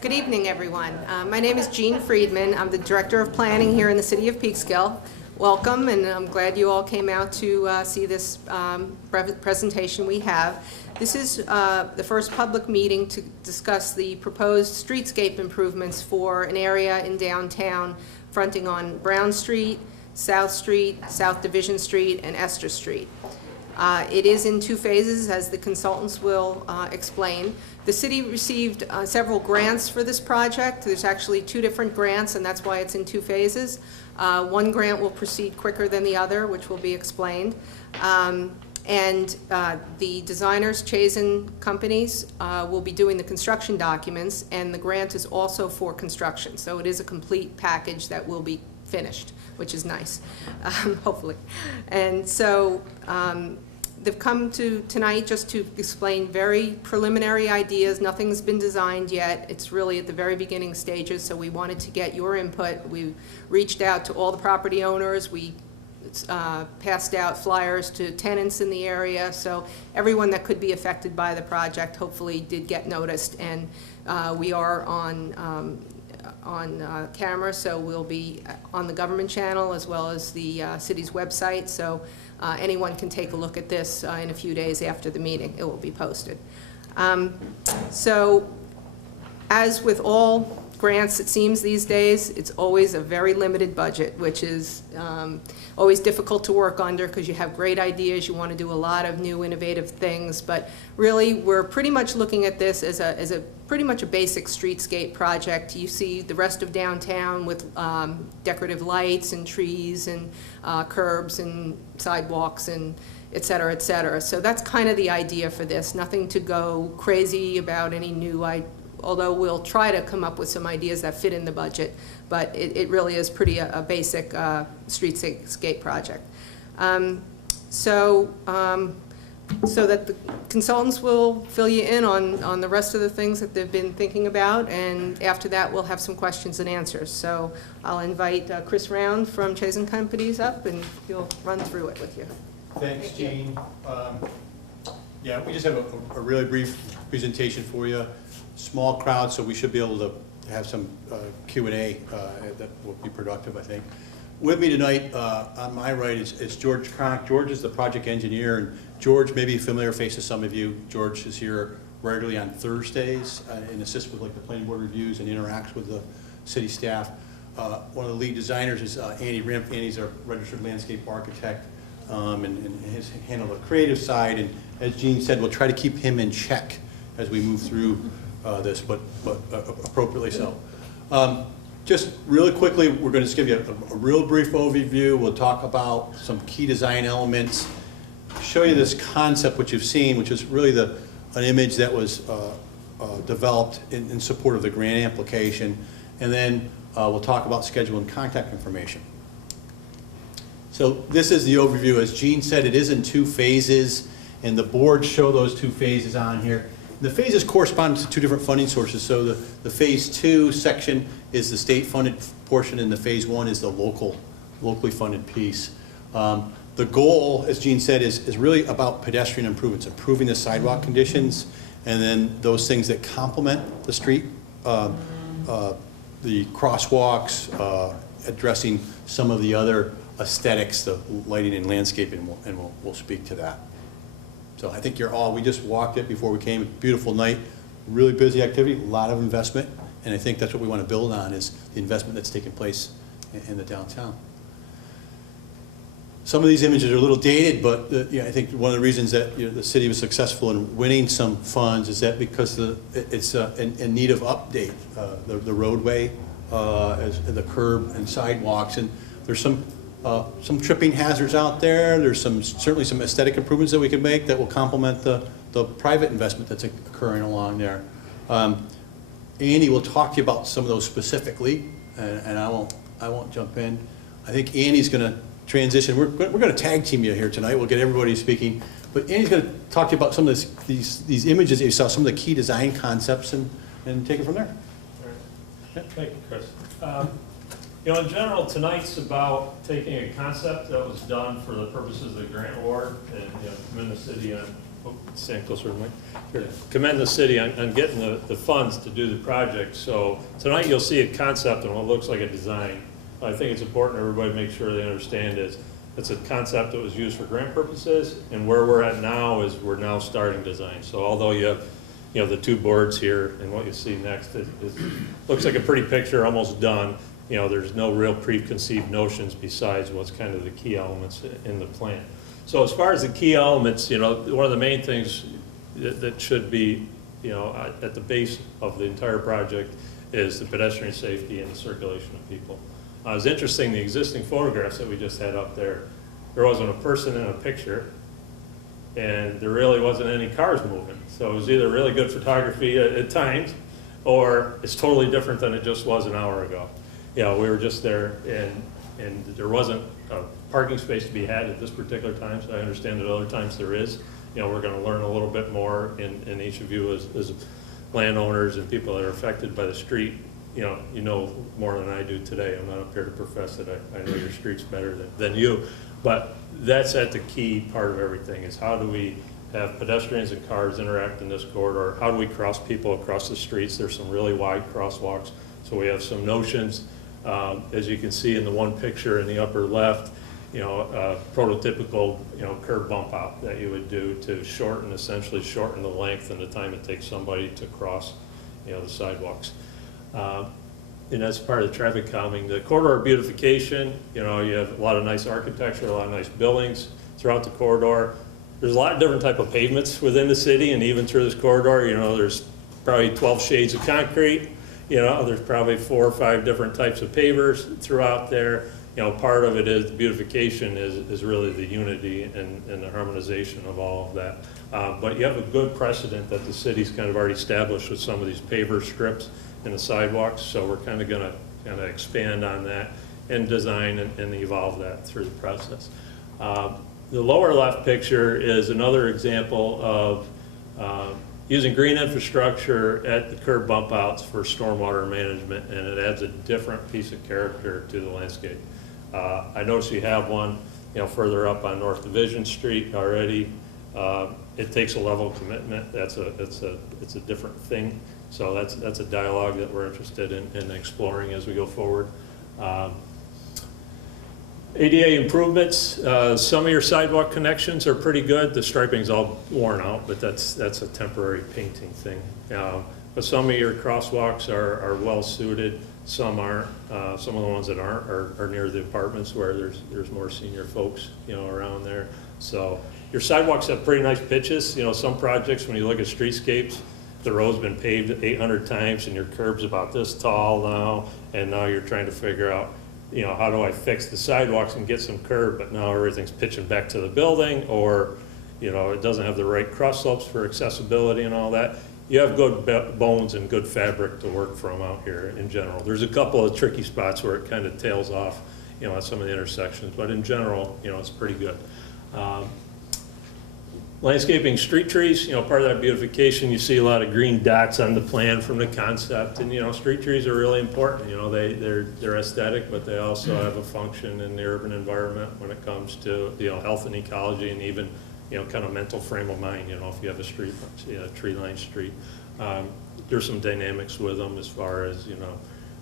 Good evening, everyone. My name is Jean Friedman. I'm the Director of Planning here in the City of Peekskill. Welcome, and I'm glad you all came out to see this presentation we have. This is the first public meeting to discuss the proposed streetscape improvements for an area in downtown fronting on Brown Street, South Division Street, and Esther Street. It is in two phases, as the consultants will explain. The city received several grants for this project. There's actually two different grants, and that's why it's in two phases. One grant will proceed quicker than the other, which will be explained. The designers, Chazen Companies, will be doing the construction documents, and the grant is also for construction. So it is a complete package that will be finished, which is nice, hopefully. And so they've come to tonight just to explain very preliminary ideas. Nothing's been designed yet. It's really at the very beginning stages, so we wanted to get your input. We reached out to all the property owners. We passed out flyers to tenants in the area, so everyone that could be affected by the project hopefully did get noticed. And we are on camera, so we'll be on the government channel as well as the city's website, so anyone can take a look at this in a few days after the meeting. It will be posted. So as with all grants, it seems these days, it's always a very limited budget, which is always difficult to work under because you have great ideas, you want to do a lot of new innovative things, but really we're pretty much looking at this as a pretty much a basic streetscape project. You see the rest of downtown with decorative lights and trees and curbs and sidewalks and et cetera, et cetera. So that's kind of the idea for this. Nothing to go crazy about any new ideas, although we'll try to come up with some ideas that fit in the budget, but it really is pretty a basic streetscape project. So that the consultants will fill you in on the rest of the things that they've been thinking about, and after that we'll have some questions and answers. So I'll invite Chris Round from Chazen Companies up, and he'll run through it with you. Thanks, Jean. Yeah, we just have a really brief presentation for you. Small crowd, so we should be able to have some Q&A that will be productive, I think. With me tonight, on my right, is George Conk. George is the project engineer, and George may be a familiar face to some of you. George is here regularly on Thursdays and assists with like the planning board reviews and interacts with the city staff. One of the lead designers is Andy Rimp. Andy's our registered landscape architect and has handled the creative side. And as Jean said, we'll try to keep him in check as we move through this, but appropriately so. Just really quickly, we're going to just give you a real brief overview. We'll talk about some key design elements, show you this concept which you've seen, which is really an image that was developed in support of the grant application, and then we'll talk about schedule and contact information. So this is the overview. As Jean said, it is in two phases, and the boards show those two phases on here. The phases correspond to two different funding sources. So the phase 2 section is the state funded portion, and the phase 1 is the locally funded piece. The goal, as Jean said, is really about pedestrian improvements, improving the sidewalk conditions, and then those things that complement the street, the crosswalks, addressing some of the other aesthetics, the lighting and landscaping, and we'll speak to that. So I think we just walked it before we came. Beautiful night, really busy activity, a lot of investment, and I think that's what we want to build on, is the investment that's taking place in the downtown. Some of these images are a little dated, but I think one of the reasons that the city was successful in winning some funds is that because it's in need of update, the roadway, the curb and sidewalks, and there's some tripping hazards out there. There's certainly some aesthetic improvements that we can make that will complement the private investment that's occurring along there. Andy will talk to you about some of those specifically, and I won't jump in. I think Andy's going to transition. We're going to tag team you here tonight. We'll get everybody speaking, but Andy's going to talk to you about some of these images that you saw, some of the key design concepts, and take it from there. All right. Yeah. Thank you, Chris. In general, tonight's about taking a concept that was done for the purposes of the grant award and come in the city and stand closer to Mike. Here, commend the city on getting the funds to do the project. So tonight you'll see a concept and what looks like a design. I think it's important everybody make sure they understand is it's a concept that was used for grant purposes, and where we're at now is we're now starting design. So although you have the two boards here and what you see next looks like a pretty picture, almost done. There's no real preconceived notions besides what's kind of the key elements in the plan. So as far as the key elements, one of the main things that should be, at the base of the entire project is the pedestrian safety and the circulation of people. It was interesting, the existing photographs that we just had up there wasn't a person in a picture, and there really wasn't any cars moving. So it was either really good photography at times, or it's totally different than it just was an hour ago. We were just there, and there wasn't a parking space to be had at this particular time, so I understand that other times there is. We're going to learn a little bit more, in each of you as landowners and people that are affected by the street. You know more than I do today. I'm not up here to profess that I know your streets better than you, but that's at the key part of everything is how do we have pedestrians and cars interact in this corridor? How do we cross people across the streets? There's some really wide crosswalks, so we have some notions. As you can see in the one picture in the upper left, prototypical curb bump out that you would do to essentially shorten the length and the time it takes somebody to cross the sidewalks. And that's part of the traffic calming. The corridor beautification, you have a lot of nice architecture, a lot of nice buildings throughout the corridor. There's a lot of different type of pavements within the city, and even through this corridor, there's probably 12 shades of concrete. There's probably 4 or 5 different types of pavers throughout there. Part of it is the beautification is really the unity and the harmonization of all of that. But you have a good precedent that the city's kind of already established with some of these paver strips and the sidewalks, so we're kind of going to expand on that and design and evolve that through the process. The lower left picture is another example of using green infrastructure at the curb bump outs for stormwater management, and it adds a different piece of character to the landscape. I notice you have one further up on North Division Street already. It takes a level of commitment. It's a different thing. So that's a dialogue that we're interested in exploring as we go forward. ADA improvements, some of your sidewalk connections are pretty good. The striping's all worn out, but that's a temporary painting thing. But some of your crosswalks are well suited. Some aren't. Some of the ones that aren't are near the apartments where there's more senior folks around there. So your sidewalks have pretty nice pitches. Some projects, when you look at streetscapes, the road's been paved 800 times and your curb's about this tall now, and now you're trying to figure out how do I fix the sidewalks and get some curb, but now everything's pitching back to the building, or it doesn't have the right cross slopes for accessibility and all that. You have good bones and good fabric to work from out here in general. There's a couple of tricky spots where it kind of tails off at some of the intersections, but in general it's pretty good. Landscaping street trees, part of that beautification, you see a lot of green dots on the plan from the concept, and street trees are really important. They're aesthetic, but they also have a function in the urban environment when it comes to health and ecology, and even kind of mental frame of mind. If you have a tree-lined street, there's some dynamics with them as far as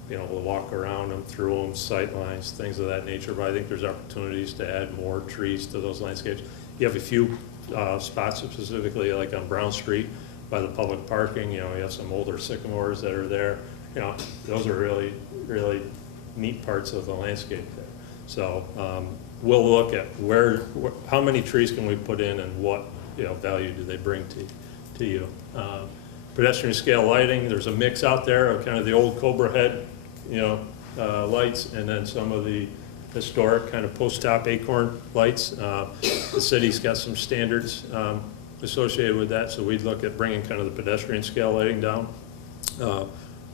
we'll walk around them, through them, sight lines, things of that nature. But I think there's opportunities to add more trees to those landscapes. You have a few spots specifically like on Brown Street by the public parking, you have some older sycamores that are there. Those are really, really neat parts of the landscape there. So we'll look at how many trees can we put in and what value do they bring to you. Pedestrian scale lighting, there's a mix out there of kind of the old Cobra head lights, and then some of the historic kind of post-top acorn lights. The city's got some standards associated with that, so we'd look at bringing kind of the pedestrian scale lighting down.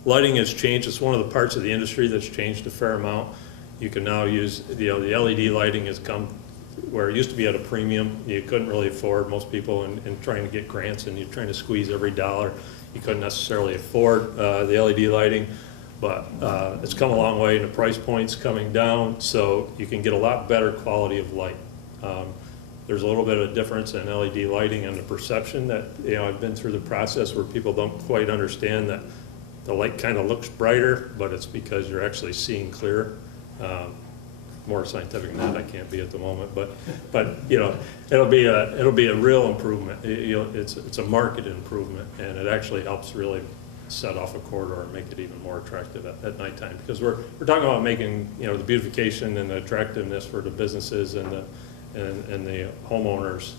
Lighting has changed. It's one of the parts of the industry that's changed a fair amount. You can now use, the LED lighting has come where it used to be at a premium. You couldn't really afford, most people in trying to get grants, and you're trying to squeeze every dollar. You couldn't necessarily afford the LED lighting. But it's come a long way, and the price point's coming down, so you can get a lot better quality of light. There's a little bit of difference in LED lighting and the perception that, you know, I've been through the process where people don't quite understand that the light kind of looks brighter, but it's because you're actually seeing clearer. More scientific than that I can't be at the moment, but you know, it'll be a real improvement. It's a market improvement, and it actually helps really set off a corridor and make it even more attractive at nighttime, because we're talking about making, you know, the beautification and the attractiveness for the businesses and the homeowners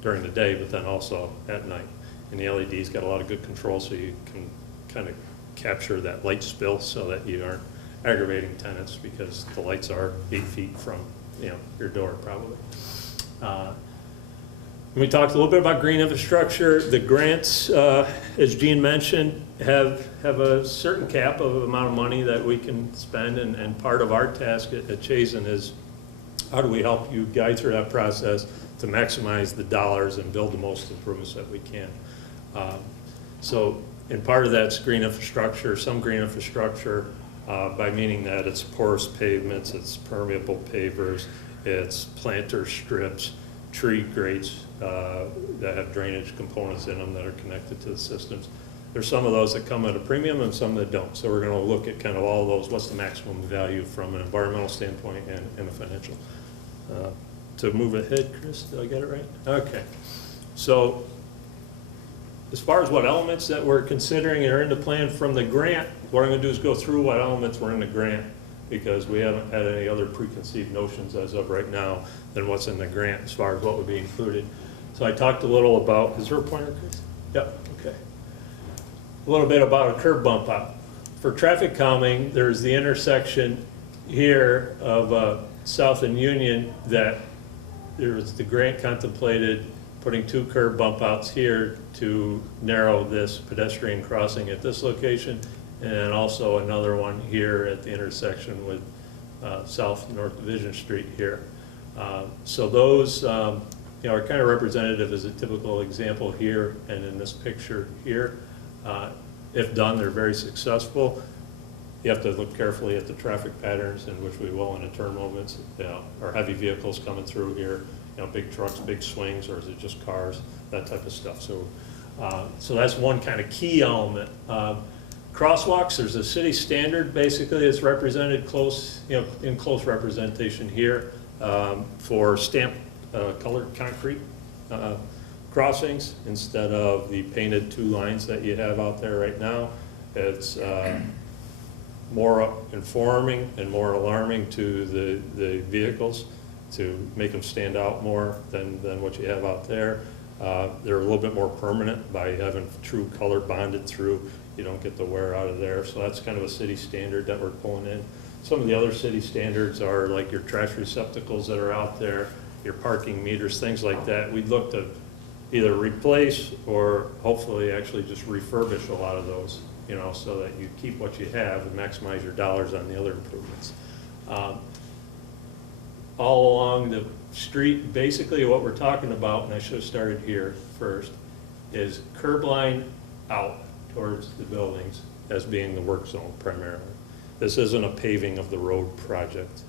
during the day, but then also at night. And the LED's got a lot of good control, so you can kind of capture that light spill so that you aren't aggravating tenants, because the lights are 8 feet from, you know, your door probably. We talked a little bit about green infrastructure. The grants, as Gene mentioned, have a certain cap of amount of money that we can spend, and part of our task at Chazen is how do we help you guide through that process to maximize the dollars and build the most improvements that we can. And part of that's green infrastructure, some green infrastructure, by meaning that it's porous pavements, it's permeable pavers, it's planter strips, tree grates that have drainage components in them that are connected to the systems. There's some of those that come at a premium and some that don't. So we're going to look at kind of all of those, what's the maximum value from an environmental standpoint and a financial. To move ahead, Chris, did I get it right? Okay. So as far as what elements that we're considering are in the plan from the grant, what I'm going to do is go through what elements were in the grant, because we haven't had any other preconceived notions as of right now than what's in the grant as far as what would be included. So I talked a little about, is there a pointer, Chris? Yep, okay. A little bit about a curb bump out. For traffic calming, there's the intersection here of South and Union that the grant contemplated putting 2 curb bump outs here to narrow this pedestrian crossing at this location, and also another one here at the intersection with South North Division Street here. So those you know, are kind of representative as a typical example here and in this picture here. If done, they're very successful. You have to look carefully at the traffic patterns, in which we will in the turn movements. You know, are heavy vehicles coming through here? You know, big trucks, big swings, or is it just cars? That type of stuff. So, so that's one kind of key element. Crosswalks, there's a city standard basically. It's represented close, you know, in close representation here for stamped colored concrete crossings instead of the painted 2 lines that you have out there right now. It's more informing and more alarming to the vehicles to make them stand out more than what you have out there. They're a little bit more permanent by having true color bonded through. You don't get the wear out of there. So that's kind of a city standard that we're pulling in. Some of the other city standards are like your trash receptacles that are out there, your parking meters, things like that. We'd look to either replace or hopefully actually just refurbish a lot of those, you know, so that you keep what you have and maximize your dollars on the other improvements. All along the street, basically what we're talking about, and I should have started here first, is curb line out towards the buildings as being the work zone primarily. This isn't a paving of the road project.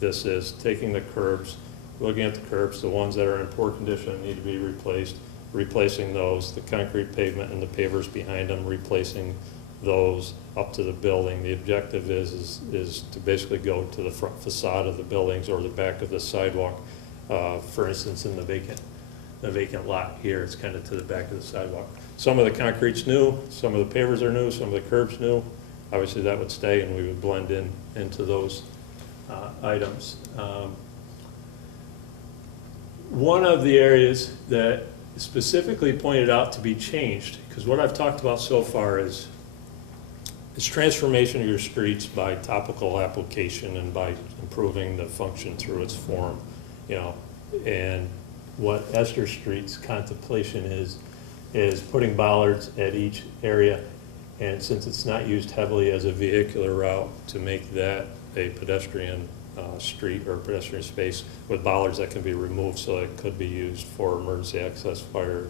This is taking the curbs, looking at the curbs, the ones that are in poor condition and need to be replaced, replacing those, the concrete pavement and the pavers behind them, replacing those up to the building. The objective is to basically go to the front facade of the buildings or the back of the sidewalk. For instance, in the vacant lot here, it's kind of to the back of the sidewalk. Some of the concrete's new, some of the pavers are new, some of the curbs new. Obviously that would stay and we would blend into those items. One of the areas that is specifically pointed out to be changed, because what I've talked about so far is transformation of your streets by topical application and by improving the function through its form, you know. And what Esther Street's contemplation is putting bollards at each area, and since it's not used heavily as a vehicular route, to make that a pedestrian street or pedestrian space with bollards that can be removed so that it could be used for emergency access, fire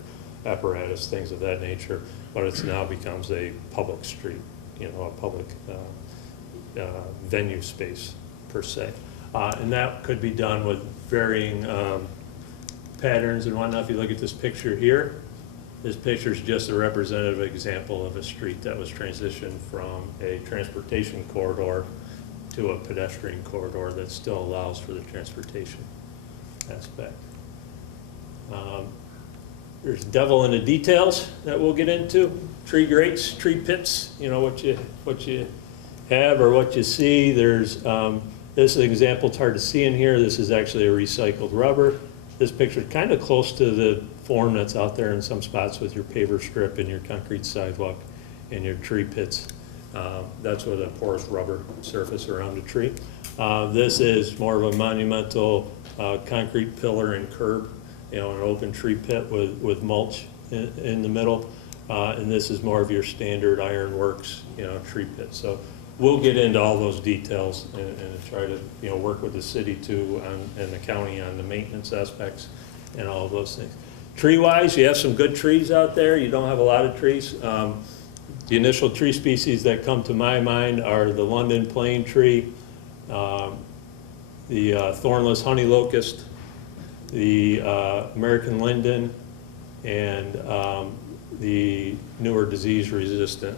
apparatus, things of that nature, but it now becomes a public street, you know, a public venue space per se. And that could be done with varying patterns and whatnot. If you look at this picture here, this picture is just a representative example of a street that was transitioned from a transportation corridor to a pedestrian corridor that still allows for the transportation aspect. There's devil in the details that we'll get into. Tree grates, tree pits, you know, what you have or what you see. There's, this example, it's hard to see in here. This is actually a recycled rubber. This picture is kind of close to the form that's out there in some spots with your paver strip and your concrete sidewalk and your tree pits. That's with a porous rubber surface around the tree. This is more of a monumental concrete pillar and curb, you know, an open tree pit with mulch in the middle. And this is more of your standard ironworks, you know, tree pit. So we'll get into all those details and try to, you know, work with the city too and the county on the maintenance aspects and all of those things. Tree-wise, you have some good trees out there. You don't have a lot of trees. The initial tree species that come to my mind are the London plane tree, the thornless honey locust, the American linden, and the newer disease-resistant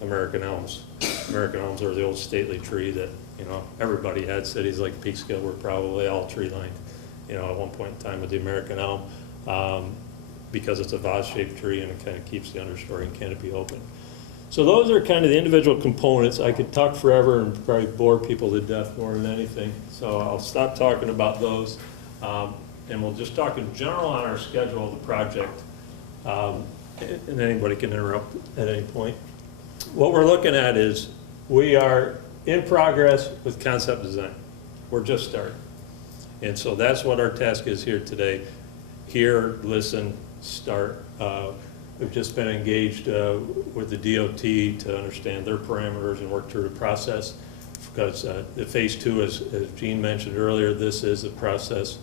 American elms. American elms are the old stately tree that, you know, everybody had. Cities like Peekskill were probably all tree-lined, you know, at one point in time with the American elm, because it's a vase-shaped tree and it kind of keeps the understory and canopy open. So those are kind of the individual components. I could talk forever and probably bore people to death more than anything. So I'll stop talking about those. And we'll just talk in general on our schedule of the project. And anybody can interrupt at any point. What we're looking at is we are in progress with concept design. We're just starting. And so that's what our task is here today. Hear, listen, start. We've just been engaged with the DOT to understand their parameters and work through the process. Because the phase 2, as Gene mentioned earlier, this is a process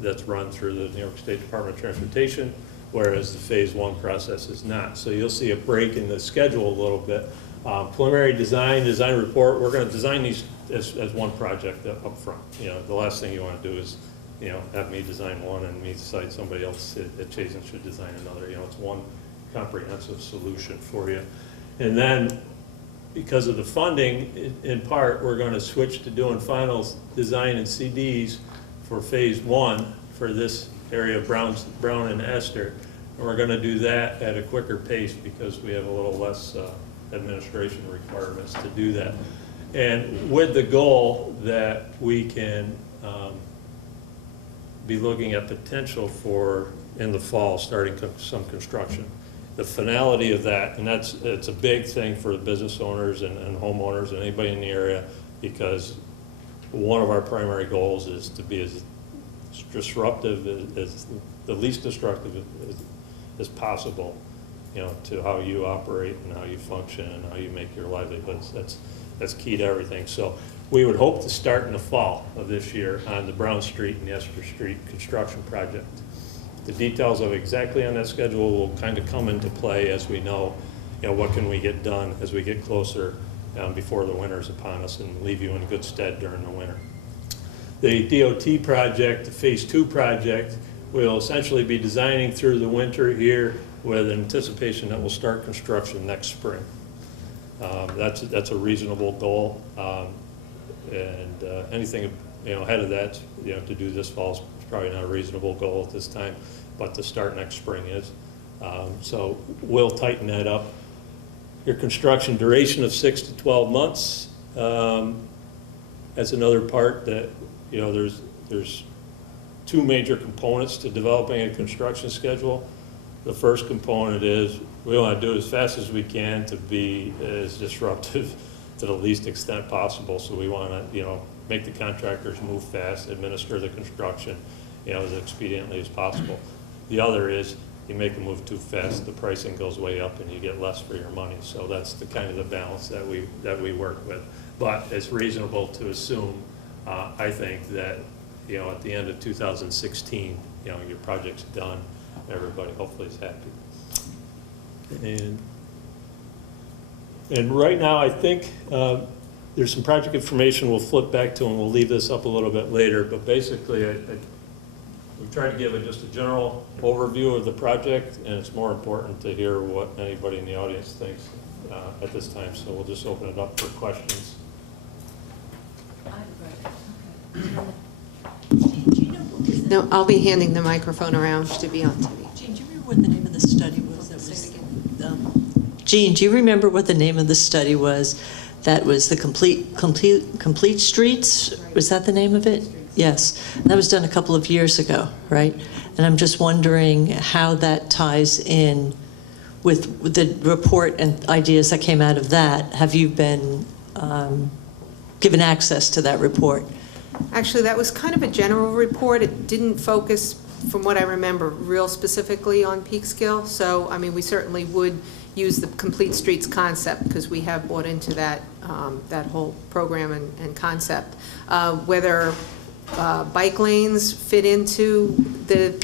that's run through the New York State Department of Transportation, whereas the phase 1 process is not. So you'll see a break in the schedule a little bit. Preliminary design report, we're going to design these as one project up front. You know, the last thing you want to do is, you know, have me design one and me decide somebody else at Chazen should design another. You know, it's one comprehensive solution for you. And then, because of the funding, in part, we're going to switch to doing final design and CDs for phase 1 for this area of Brown and Esther. And we're going to do that at a quicker pace because we have a little less administration requirements to do that. And with the goal that we can be looking at potential for, in the fall, starting some construction. The finality of that, and it's a big thing for the business owners and homeowners and anybody in the area, because one of our primary goals is to be as disruptive, as the least destructive as possible, you know, to how you operate and how you function and how you make your livelihoods. That's key to everything. So we would hope to start in the fall of this year on the Brown Street and the Esther Street construction project. The details of exactly on that schedule will kind of come into play as we know, you know, what can we get done as we get closer before the winter's upon us and leave you in good stead during the winter. The DOT project, the phase 2 project, will essentially be designing through the winter here with anticipation that we'll start construction next spring. That's a reasonable goal, and anything, you know, ahead of that, you know, to do this fall is probably not a reasonable goal at this time, but to start next spring is. So we'll tighten that up. Your construction duration of 6 to 12 months. That's another part that, you know, there's 2 major components to developing a construction schedule. The first component is we want to do it as fast as we can to be as disruptive to the least extent possible. So we want to, you know, make the contractors move fast, administer the construction, you know, as expediently as possible. The other is you make them move too fast, the pricing goes way up and you get less for your money. So that's the kind of the balance that we work with. But it's reasonable to assume, I think, that, you know, at the end of 2016, you know, your project's done. Everybody hopefully is happy. And right now, I think there's some project information we'll flip back to, and we'll leave this up a little bit later. But basically, we've tried to give just a general overview of the project, and it's more important to hear what anybody in the audience thinks at this time. So we'll just open it up for questions. No, I'll be handing the microphone around to be on TV. Jean, do you remember what the name of the study was? Jean, do you remember what the name of the study was? That was the complete streets? Was that the name of it? Yes. That was done a couple of years ago, right? And I'm just wondering how that ties in with the report and ideas that came out of that. Have you been given access to that report? Actually, that was kind of a general report. It didn't focus, from what I remember, real specifically on Peekskill. So, I mean, we certainly would use the complete streets concept because we have bought into that that whole program and concept. Whether bike lanes fit into the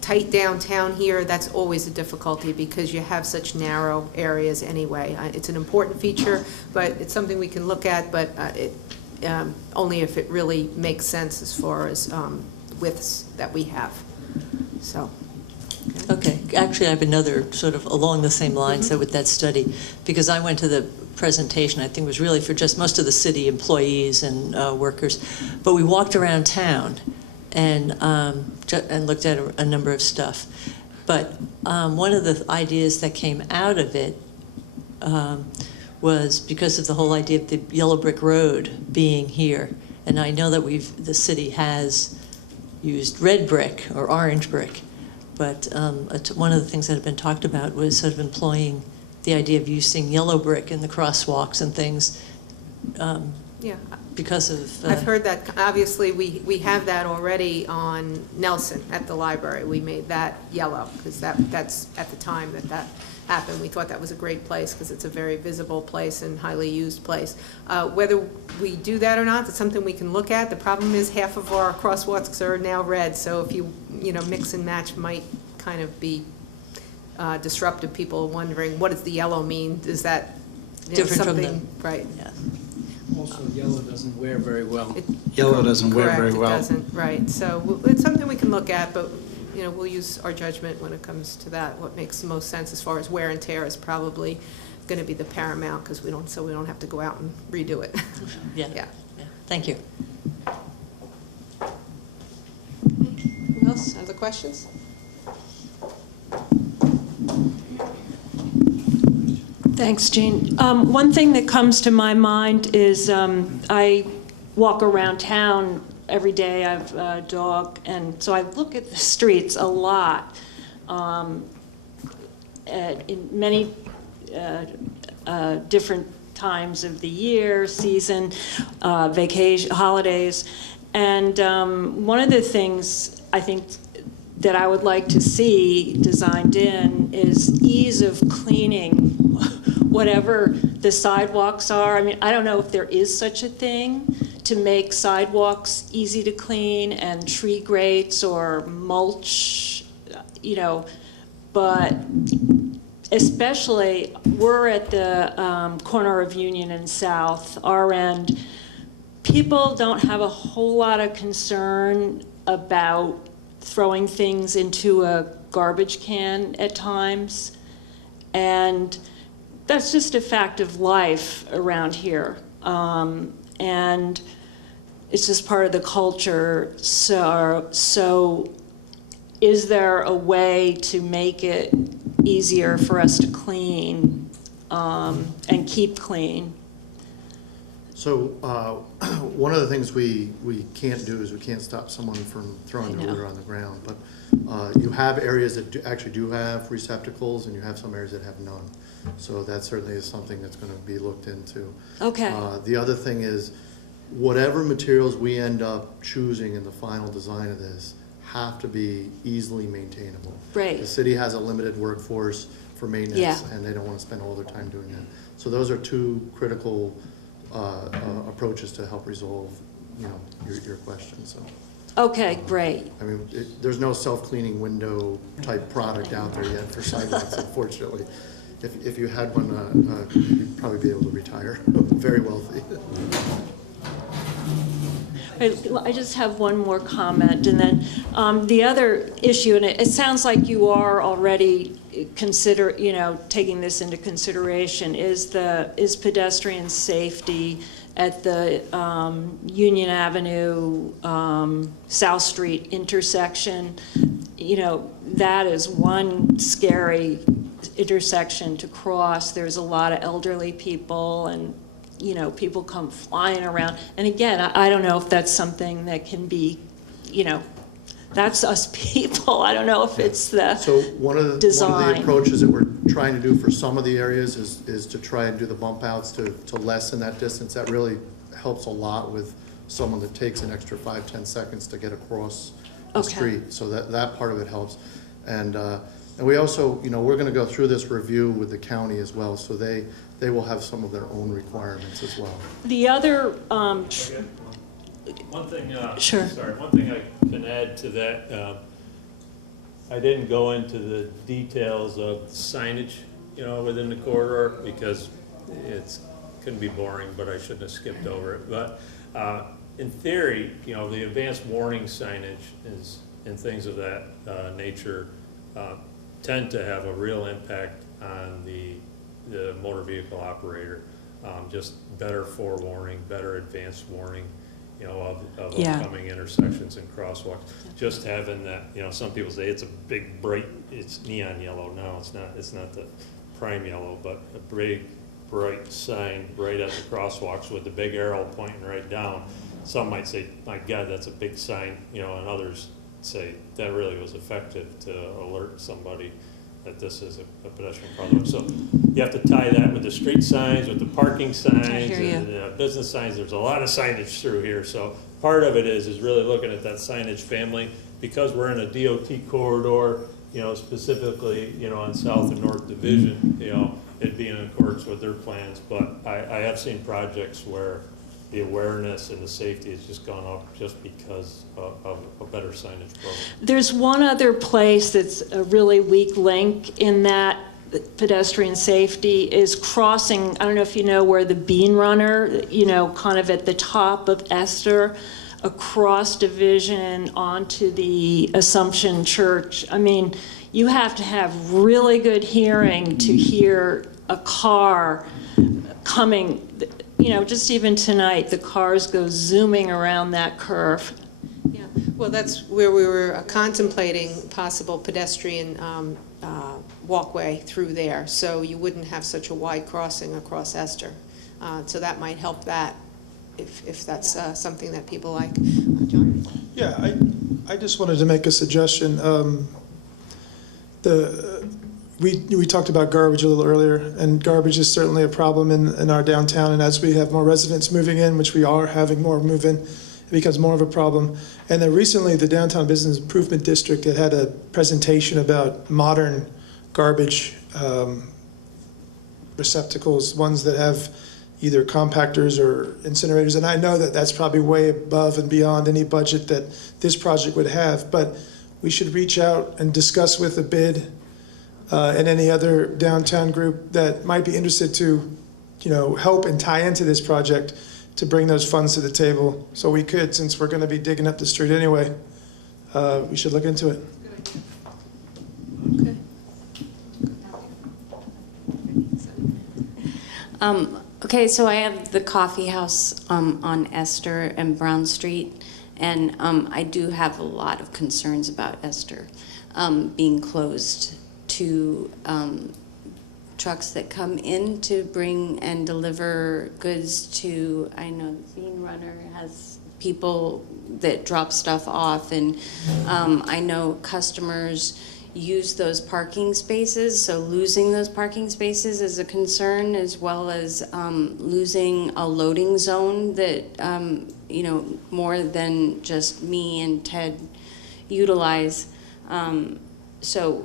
tight downtown here, that's always a difficulty because you have such narrow areas anyway. It's an important feature, but it's something we can look at, but only if it really makes sense as far as widths that we have. So. Okay, actually I have another sort of along the same lines with that study, because I went to the presentation, I think it was really for just most of the city employees and workers, but we walked around town and looked at a number of stuff. But one of the ideas that came out of it was because of the whole idea of the yellow brick road being here. And I know that the city has used red brick or orange brick, but one of the things that had been talked about was sort of employing the idea of using yellow brick in the crosswalks and things. Yeah. Because of... I've heard that. Obviously, we have that already on Nelson at the library. We made that yellow because that's at the time that happened. We thought that was a great place because it's a very visible place and highly used place. Whether we do that or not, it's something we can look at. The problem is half of our crosswalks are now red, so if you mix and match might kind of be disruptive. People wondering, what does the yellow mean? Is that different something, from the... right? Yeah. Also, yellow doesn't wear very well. Yellow doesn't wear very well. Correct, it doesn't, right. So it's something we can look at, but we'll use our judgment when it comes to that. What makes the most sense as far as wear and tear is probably going to be the paramount because we don't have to go out and redo it. Yeah. Yeah. Thank you. Who else? Other questions? Thanks, Jean. One thing that comes to my mind is I walk around town every day. I have a dog, and so I look at the streets a lot in many different times of the year, season, vacation, holidays. And one of the things I think that I would like to see designed in is ease of cleaning whatever the sidewalks are. I mean, I don't know if there is such a thing to make sidewalks easy to clean and tree grates or mulch, but especially we're at the corner of Union and South, our end. People don't have a whole lot of concern about throwing things into a garbage can at times, and that's just a fact of life around here, and it's just part of the culture. So is there a way to make it easier for us to clean and keep clean? So one of the things we can't do is we can't stop someone from throwing their litter on the ground. But you have areas that actually do have receptacles, and you have some areas that have none. So that certainly is something that's going to be looked into. Okay. The other thing is, whatever materials we end up choosing in the final design of this have to be easily maintainable. Right. The city has a limited workforce for maintenance, Yeah. and they don't want to spend all their time doing that. So those are two critical approaches to help resolve, your question. So. Okay, great. I mean, there's no self-cleaning window type product out there yet for sidewalks, unfortunately. If you had one, you'd probably be able to retire very wealthy. I just have one more comment, and then the other issue, and it sounds like you are already taking this into consideration, is pedestrian safety at the Union Avenue, South Street intersection. That is one scary intersection to cross. There's a lot of elderly people, and people come flying around. And again, I don't know if that's something that can be, that's us people. I don't know if it's the So one of the design. approaches that we're trying to do for some of the areas is to try and do the bump outs to lessen that distance. That really helps a lot with someone that takes an extra 5-10 seconds to get across the Okay. street. So that part of it helps. And we also, we're gonna go through this review with the county as well, so they will have some of their own requirements as well. The other, One thing, Sure. sorry, one thing I can add to that, I didn't go into the details of signage, within the corridor, because it's, couldn't be boring, but I shouldn't have skipped over it. But in theory, the advanced warning signage and things of that nature tend to have a real impact on the motor vehicle operator. Just better forewarning, better advanced warning, of Yeah. upcoming intersections and crosswalks. Just having that, some people say it's a big bright, it's neon yellow. No, it's not the prime yellow, but a big bright sign right at the crosswalks with the big arrow pointing right down. Some might say, my God, that's a big sign, and others say that really was effective to alert somebody that this is a pedestrian problem. So you have to tie that with the street signs, with the parking signs, hear you. and the business signs. There's a lot of signage through here. So part of it is really looking at that signage family, because we're in a DOT corridor, specifically, on South and North Division, it'd be in accordance with their plans. But I have seen projects where the awareness and the safety has just gone up just because of a better signage program. there's one other place that's a really weak link in that pedestrian safety is crossing, I don't know if you know where the Bean Runner, kind of at the top of Esther, across Division onto the Assumption Church. I mean, you have to have really good hearing to hear a car coming, just even tonight, the cars go zooming around that curve. Yeah, well, that's where we were contemplating possible pedestrian walkway through there, so you wouldn't have such a wide crossing across Esther. So that might help that, if that's something that people like. John? Yeah, I just wanted to make a suggestion. We talked about garbage a little earlier, and garbage is certainly a problem in our downtown, and as we have more residents moving in, which we are having more move in, it becomes more of a problem. And then recently, the Downtown Business Improvement District had a presentation about modern garbage receptacles, ones that have either compactors or incinerators, and I know that that's probably way above and beyond any budget that this project would have, but we should reach out and discuss with a bid and any other downtown group that might be interested to, help and tie into this project to bring those funds to the table. So we could, since we're going to be digging up the street anyway, we should look into it. Okay. Okay, so I have the coffee house on Esther and Brown Street, and I do have a lot of concerns about Esther being closed to trucks that come in to bring and deliver goods to, I know the Bean Runner has people that drop stuff off, and I know customers use those parking spaces, so losing those parking spaces is a concern, as well as losing a loading zone that more than just me and Ted utilize. So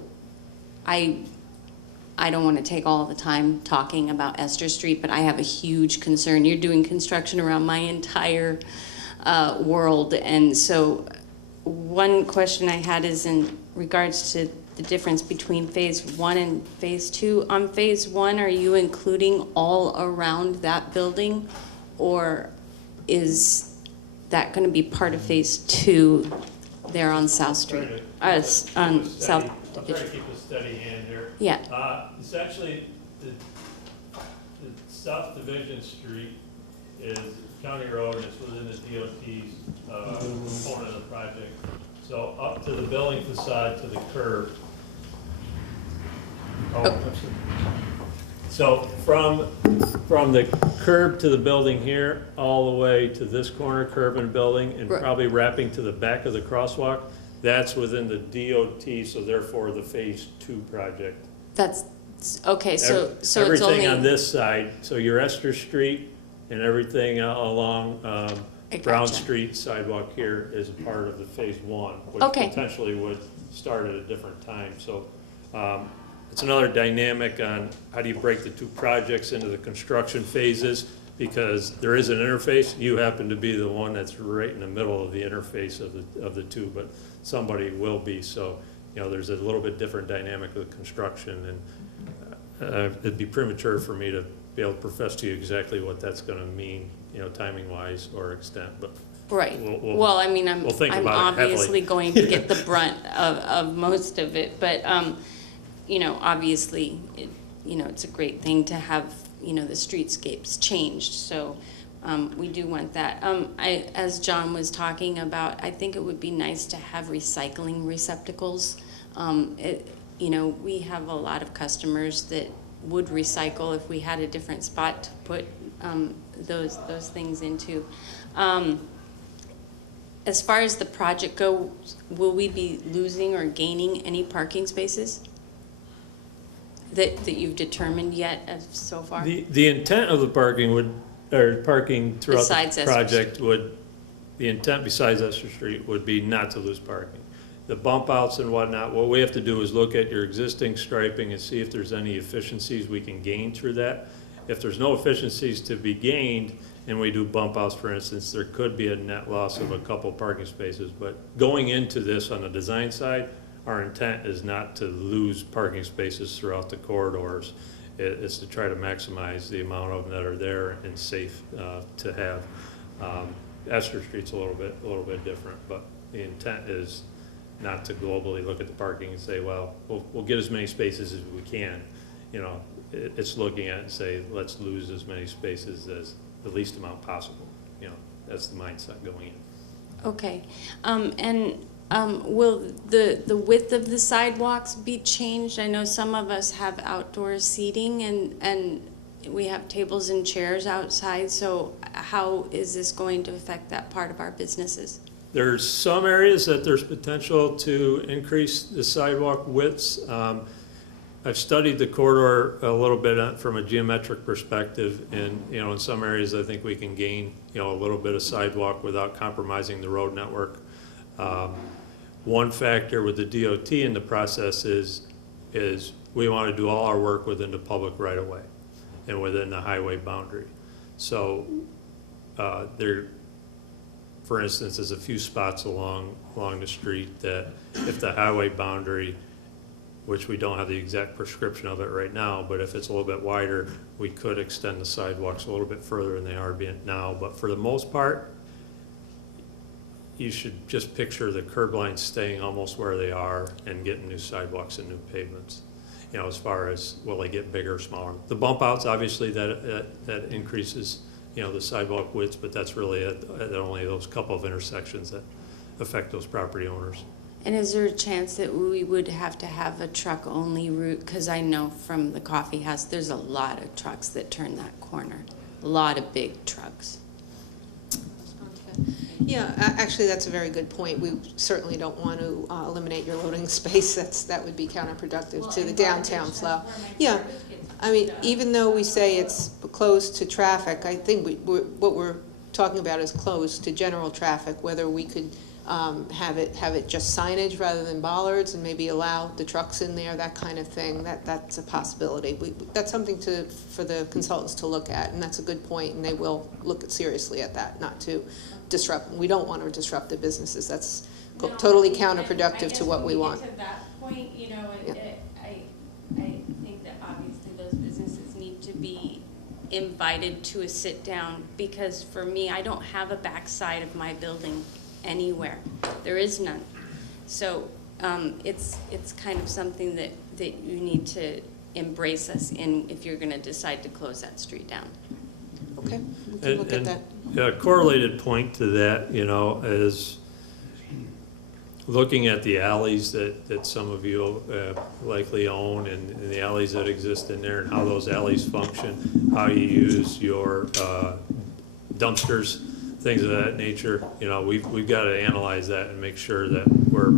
I don't want to take all the time talking about Esther Street, but I have a huge concern. You're doing construction around my entire world, and so one question I had is in regards to the difference between phase 1 and phase 2. On phase 1, are you including all around that building, or is that going to be part of phase 2 there on South Street? On South I'll try to keep a steady hand here. Yeah. It's actually, the South Division Street is county road, and it's within the DOT's component of the project. So up to the building facade to the curb. So from the curb to the building here, all the way to this corner curb and building, and Right. probably wrapping to the back of the crosswalk, that's within the DOT, so therefore the phase 2 project. That's, okay, so it's Everything on only, this side, so your Esther Street and everything along Brown gotcha. Street sidewalk here is a part of the phase 1, which Okay. potentially would start at a different time. So it's another dynamic on how do you break the two projects into the construction phases, because there is an interface. You happen to be the one that's right in the middle of the interface of the two, but somebody will be. So, there's a little bit different dynamic with construction, and it'd be premature for me to be able to profess to you exactly what that's going to mean, timing-wise or extent, but right. we'll- Well, I mean, I'm we'll think about it heavily. obviously going to get the brunt of most of it, but, obviously, it's a great thing to have, the streetscapes changed, so we do want that. As John was talking about, I think it would be nice to have recycling receptacles. We have a lot of customers that would recycle if we had a different spot to put those things into. As far as the project goes, will we be losing or gaining any parking spaces that you've determined yet so far? The intent of the parking parking throughout Besides the Esther project the intent besides Esther Street would be not to lose parking. The bump outs and whatnot, what we have to do is look at your existing striping and see if there's any efficiencies we can gain through that. If there's no efficiencies to be gained, and we do bump outs, for instance, there could be a net loss of a couple parking spaces. But going into this on the design side, our intent is not to lose parking spaces throughout the corridors. It's to try to maximize the amount of them that are there and safe to have. Esther Street's a little bit different, but the intent is not to globally look at the parking and say, well, we'll get as many spaces as we can. It's looking at it and say, let's lose as many spaces as the least amount possible. That's the mindset going in. Okay, will the width of the sidewalks be changed? I know some of us have outdoor seating and we have tables and chairs outside, so how is this going to affect that part of our businesses? There's some areas that there's potential to increase the sidewalk widths. I've studied the corridor a little bit from a geometric perspective, and in some areas I think we can gain a little bit of sidewalk without compromising the road network. One factor with the DOT in the process is we want to do all our work within the public right of way and within the highway boundary. So there, for instance, there's a few spots along the street that if the highway boundary, which we don't have the exact prescription of it right now, but if it's a little bit wider, we could extend the sidewalks a little bit further than they are being now. But for the most part, you should just picture the curb lines staying almost where they are and getting new sidewalks and new pavements. As far as will they get bigger or smaller. The bump outs, obviously, that increases, the sidewalk widths, but that's really at only those couple of intersections that affect those property owners. And is there a chance that we would have to have a truck-only route? Because I know from the coffee house, there's a lot of trucks that turn that corner, a lot of big trucks. Yeah, actually, that's a very good point. We certainly don't want to eliminate your loading space. That would be counterproductive to the downtown flow. Yeah, I mean, even though we say it's closed to traffic, I think what we're talking about is closed to general traffic, whether we could have it just signage rather than bollards and maybe allow the trucks in there, that kind of thing. That's a possibility. That's something for the consultants to look at, and that's a good point, and they will look seriously at that, not to disrupt. We don't want to disrupt the businesses. That's totally counterproductive to what we want. To that point, I think that obviously those businesses need to be invited to a sit-down, because for me, I don't have a backside of my building anywhere. There is none. So it's kind of something that you need to embrace us in if you're going to decide to close that street down. Okay, we can look at that. A correlated point to that, you know, is looking at the alleys that some of you likely own, and the alleys that exist in there, and how those alleys function, how you use your dumpsters, things of that nature. You know, we've got to analyze that and make sure that we're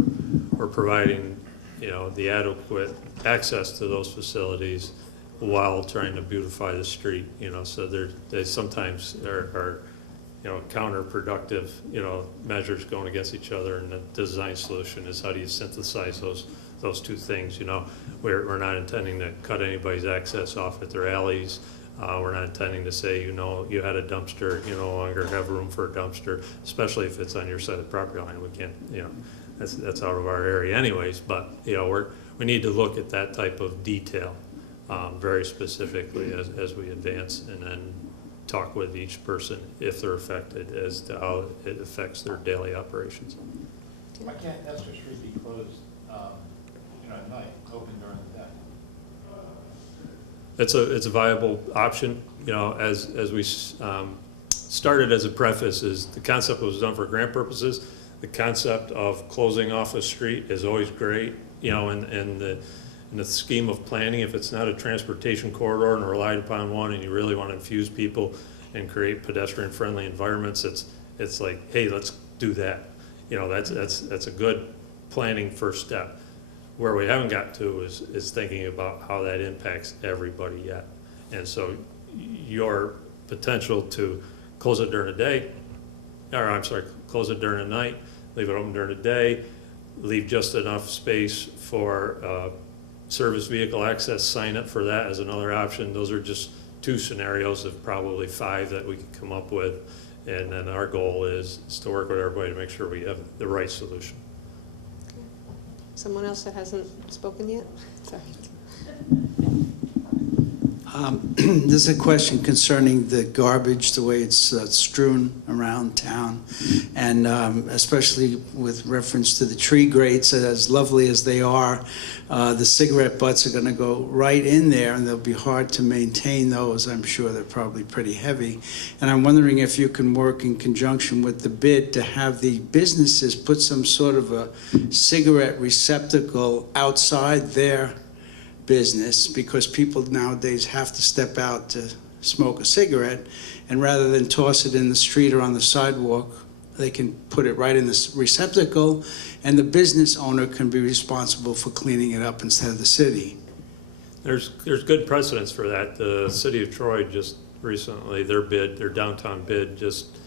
providing, you know, the adequate access to those facilities while trying to beautify the street. You know, so they sometimes are you know, counterproductive, you know, measures going against each other, and the design solution is how do you synthesize those two things. You know, we're not intending to cut anybody's access off at their alleys. We're not intending to say, you know, you had a dumpster, you no longer have room for a dumpster, especially if it's on your side of the property line. We can't, you know, that's out of our area anyways, but, you know, we need to look at that type of detail very specifically as we advance, and then talk with each person if they're affected as to how it affects their daily operations. Why can't Esther Street be closed, you know, at night, open during the day? It's a viable option. You know, as we started as a preface, is the concept was done for grant purposes. The concept of closing off a street is always great. You know, in the scheme of planning, if it's not a transportation corridor and relied upon one, and you really want to infuse people and create pedestrian-friendly environments, it's like, hey, let's do that. You know, that's a good planning first step. Where we haven't got to is thinking about how that impacts everybody yet. And so your potential to close it during the day, or I'm sorry, close it during the night, leave it open during the day, leave just enough space for service vehicle access, sign up for that as another option. Those are just 2 scenarios of probably 5 that we could come up with. And then our goal is to work with everybody to make sure we have the right solution. Someone else that hasn't spoken yet? Sorry. There's a question concerning the garbage, the way it's strewn around town, and especially with reference to the tree grates, as lovely as they are, the cigarette butts are going to go right in there, and they'll be hard to maintain those. I'm sure they're probably pretty heavy. And I'm wondering if you can work in conjunction with the bid to have the businesses put some sort of a cigarette receptacle outside their business, because people nowadays have to step out to smoke a cigarette, and rather than toss it in the street or on the sidewalk, they can put it right in this receptacle, and the business owner can be responsible for cleaning it up instead of the city. There's good precedence for that. The city of Troy just recently, their downtown bid just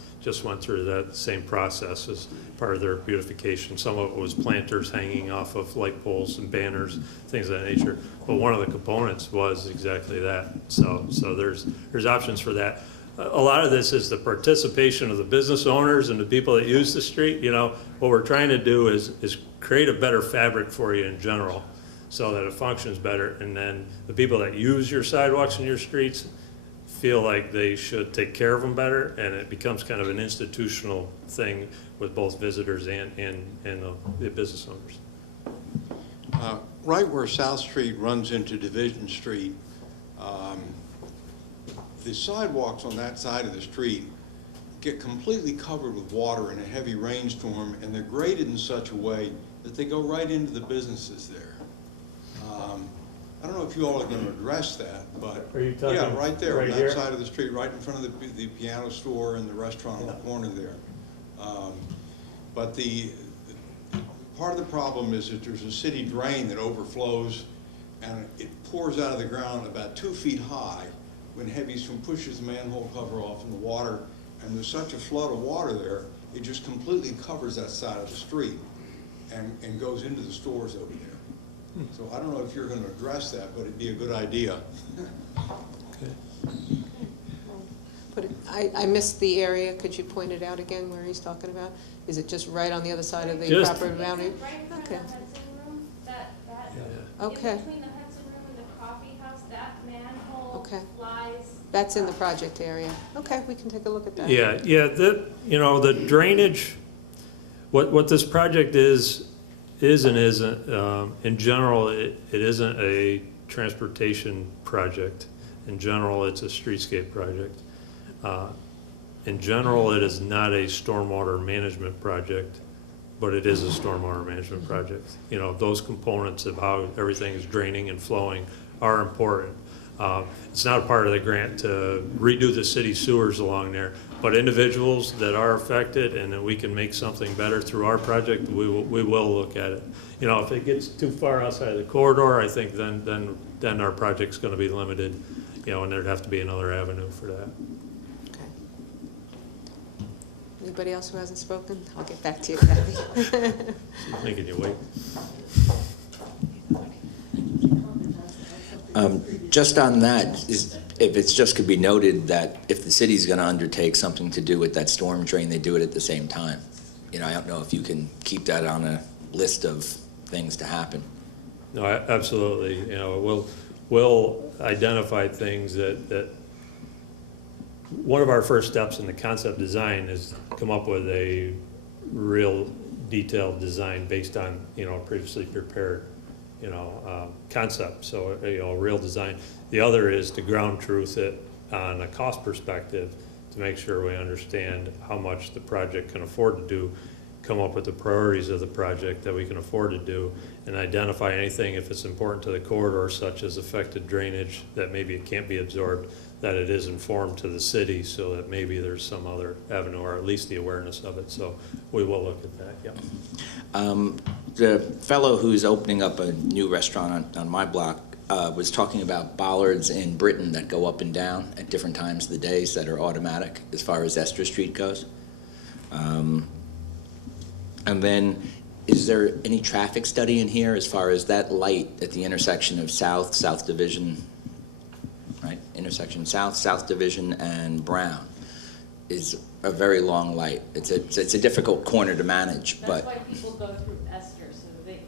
went through that same process as part of their beautification. Some of it was planters hanging off of light poles and banners, things of that nature. But one of the components was exactly that. So there's options for that. A lot of this is the participation of the business owners and the people that use the street. You know, what we're trying to do is create a better fabric for you in general, so that it functions better. And then the people that use your sidewalks and your streets feel like they should take care of them better, and it becomes kind of an institutional thing with both visitors and the business owners. Right where South Street runs into Division Street, the sidewalks on that side of the street get completely covered with water in a heavy rainstorm, and they're graded in such a way that they go right into the businesses there. I don't know if you all are going to address that, but Are you talking yeah, right there on that here? side of the street, right in front of the piano store and the restaurant on the corner there. But part of the problem is that there's a city drain that overflows, and it pours out of the ground about 2 feet high when heavy storm pushes the manhole cover off in the water, and there's such a flood of water there, it just completely covers that side of the street and goes into the stores over there. So I don't know if you're going to address that, but it'd be a good idea. I missed the area. Could you point it out again where he's talking about? Is it just right on the other side of the property boundary? Right in front of Okay. the Hudson Room, that Yeah. Okay. in between the Hudson Room and the coffee house, that manhole Okay. flies. That's in the project area. Okay, we can take a look at that. Yeah, the drainage, what this project is and isn't, in general, it isn't a transportation project. In general, it's a streetscape project. In general, it is not a stormwater management project, but it is a stormwater management project. Those components of how everything is draining and flowing are important. It's not a part of the grant to redo the city sewers along there, but individuals that are affected and that we can make something better through our project, we will look at it. If it gets too far outside of the corridor, I think then our project's gonna be limited, and there'd have to be another avenue for that. Okay. Anybody else who hasn't spoken? I'll get back to you, Kathy. Making you wait. Just on that, if it's just could be noted that if the city's going to undertake something to do with that storm drain, they do it at the same time. I don't know if you can keep that on a list of things to happen. No, absolutely. We'll identify things that one of our first steps in the concept design is come up with a real detailed design based on, previously prepared, concept. So, a real design. The other is to ground truth it on a cost perspective to make sure we understand how much the project can afford to do, come up with the priorities of the project that we can afford to do, and identify anything if it's important to the corridor, such as affected drainage, that maybe it can't be absorbed, that it is informed to the city so that maybe there's some other avenue, or at least the awareness of it. So we will look at that, yeah. The fellow who's opening up a new restaurant on my block was talking about bollards in Britain that go up and down at different times of the days that are automatic as far as Esther Street goes. And then, is there any traffic study in here as far as that light at the intersection of South Division, right? Intersection South Division and Brown is a very long light. It's a difficult corner to manage, but. That's why people go through Esther, so they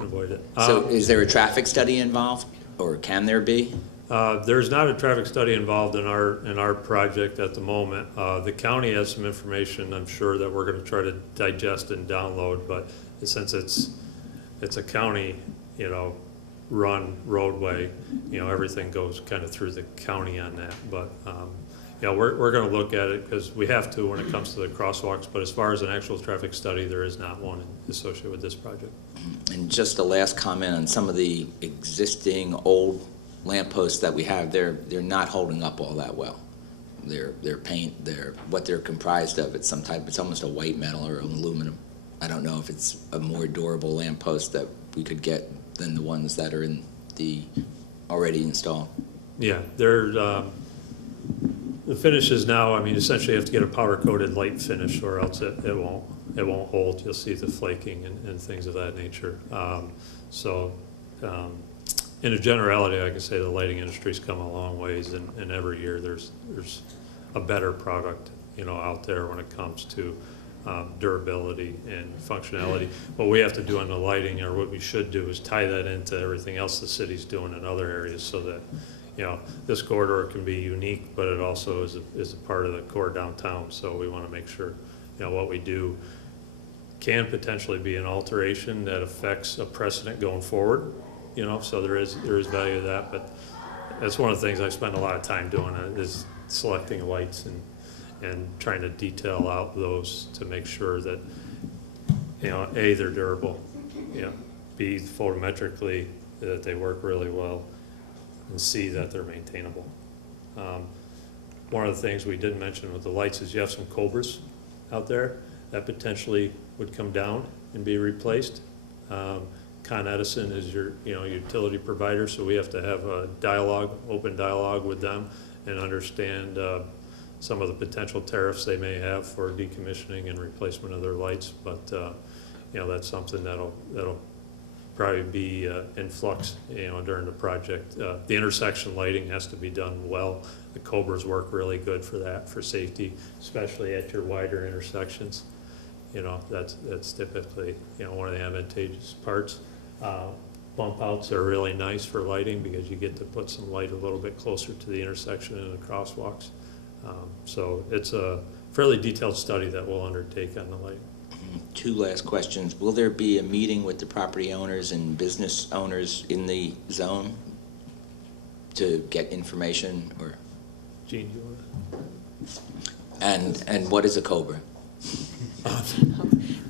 Avoid it. So is there a traffic study involved, or can there be? There's not a traffic study involved in our project at the moment. The county has some information, I'm sure, that we're going to try to digest and download, but since it's a county, run roadway, everything goes kind of through the county on that. But we're going to look at it because we have to when it comes to the crosswalks. But as far as an actual traffic study, there is not one associated with this project. And just a last comment on some of the existing old lampposts that we have. They're not holding up all that well. Their paint, what they're comprised of. It's almost a white metal or aluminum. I don't know if it's a more durable lamppost that we could get than the ones that are in the already installed. Yeah, they're the finishes now. I mean, essentially, you have to get a powder-coated light finish, or else it won't hold. You'll see the flaking and things of that nature. In a generality, I can say the lighting industry's come a long ways, and every year there's a better product, out there when it comes to durability and functionality. What we have to do on the lighting, or what we should do, is tie that into everything else the city's doing in other areas, so that this corridor can be unique, but it also is a part of the core downtown. So we want to make sure what we do can potentially be an alteration that affects a precedent going forward. So there is value to that, but that's one of the things I spend a lot of time doing is selecting lights and trying to detail out those to make sure that A, they're durable, B, photometrically that they work really well, and C, that they're maintainable. One of the things we didn't mention with the lights is you have some Cobras out there that potentially would come down and be replaced. Con Edison is your utility provider, so we have to have a open dialogue with them and understand some of the potential tariffs they may have for decommissioning and replacement of their lights. But that's something that'll probably be in flux during the project. The intersection lighting has to be done well. The Cobras work really good for that, for safety, especially at your wider intersections. That's typically one of the advantageous parts. bump outs are really nice for lighting because you get to put some light a little bit closer to the intersection and the crosswalks. So it's a fairly detailed study that we'll undertake on the light. Two last questions. Will there be a meeting with the property owners and business owners in the zone to get information, or? Gene, do you want to? And what is a Cobra?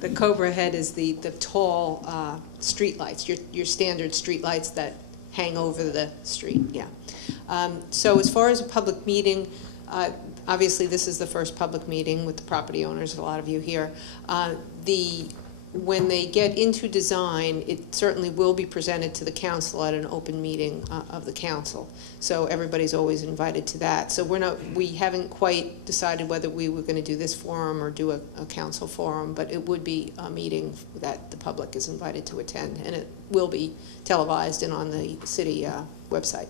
The Cobra head is the tall street lights, your standard street lights that hang over the street, yeah. So as far as a public meeting, obviously this is the first public meeting with the property owners, a lot of you here. When they get into design, it certainly will be presented to the council at an open meeting of the council. So everybody's always invited to that. So we haven't quite decided whether we were going to do this forum or do a council forum, but it would be a meeting that the public is invited to attend, and it will be televised and on the city website.